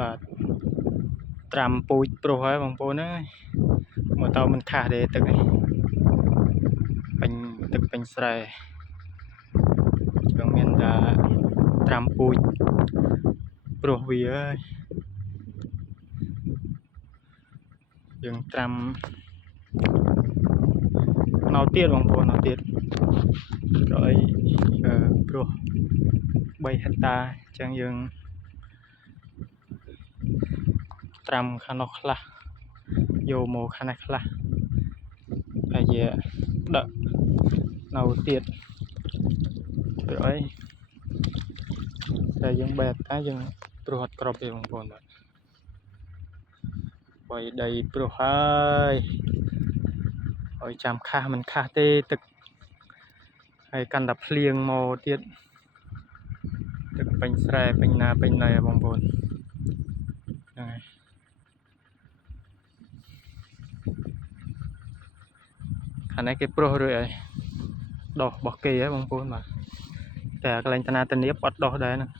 បាទត្រាំពូជប្រុសហើយបងប្អូនអើយមកតើមិនខាស់ទេទឹកនេះពេញទឹកពេញស្រែចឹងមានតែត្រាំពូជប្រុសវាហើយយើងត្រាំណៅទៀតបងប្អូនណៅទៀតក្រោយព្រោះ3 ហិកតាចឹងយើងត្រាំខាងនោះខ្លះយកមកខាងនេះខ្លះហើយជាដឹកនៅទៀតព្រោះអីតែយើងបែបតែយើងព្រោះអត់ក្របទេបងប្អូនបាទបើដីព្រោះហើយឲ្យចាំខាស់មិនខាស់ទេទឹកហើយកាន់តែភ្លៀងមកទៀតទឹកពេញស្រែពេញណាពេញណីបងប្អូនហ្នឹងហើយខាងនេះគេព្រោះរួចហើយដោះរបស់គេហ៎បងប្អូនបាទតែកន្លែងតាណាតានៀបអត់ដោះដែរហ្នឹង